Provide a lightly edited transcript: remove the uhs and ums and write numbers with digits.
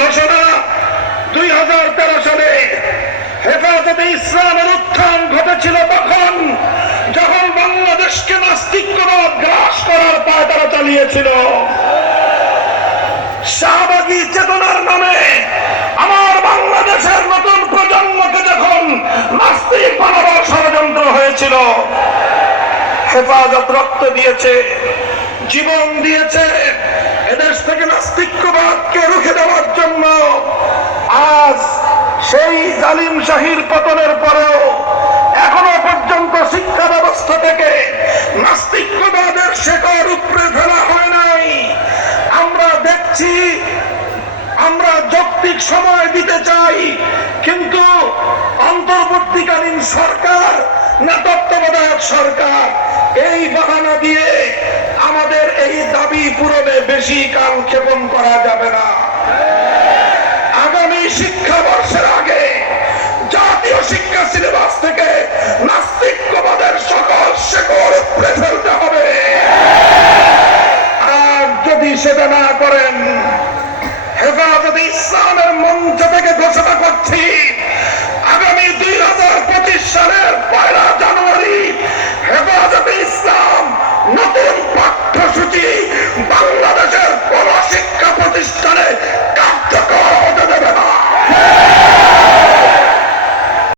ঘোষণা 2013 সালে হেফাজতে ইসলামের উত্থান ঘটেছিল তখন, যখন বাংলাদেশকে নাস্তিক্যবাদ গ্রাস করার পায় তারা চালিয়েছিল। শাহবাগী চেতনার নামে আমার বাংলাদেশের নতুন প্রজন্মকে যখন নাস্তিক বানাবার ষড়যন্ত্র হয়েছিল, হেফাজত রক্ত দিয়েছে, জীবন দিয়েছে এদেশ থেকে নাস্তিক্যবাদকে রুখে দেওয়ার জন্য। আজ সেই জালিম শাহীর পতনের পরেও এখনো পর্যন্ত শিক্ষা ব্যবস্থা থেকে নাস্তিক্যবাদের শেকড় উপড়ে ফেলা হয় নাই। আমরা দেখছি, আমরা যৌক্তিক সময় দিতে চাই, কিন্তু অন্তর্বর্তীকালীন সরকার না তত্ত্বাবধায়ক সরকার, এই বাহানা দিয়ে আমাদের এই দাবি পূরণে বেশি কাল ক্ষেপণ করা যাবে না। আগামী শিক্ষাবর্ষের আগে জাতীয় শিক্ষা সিলেবাস থেকে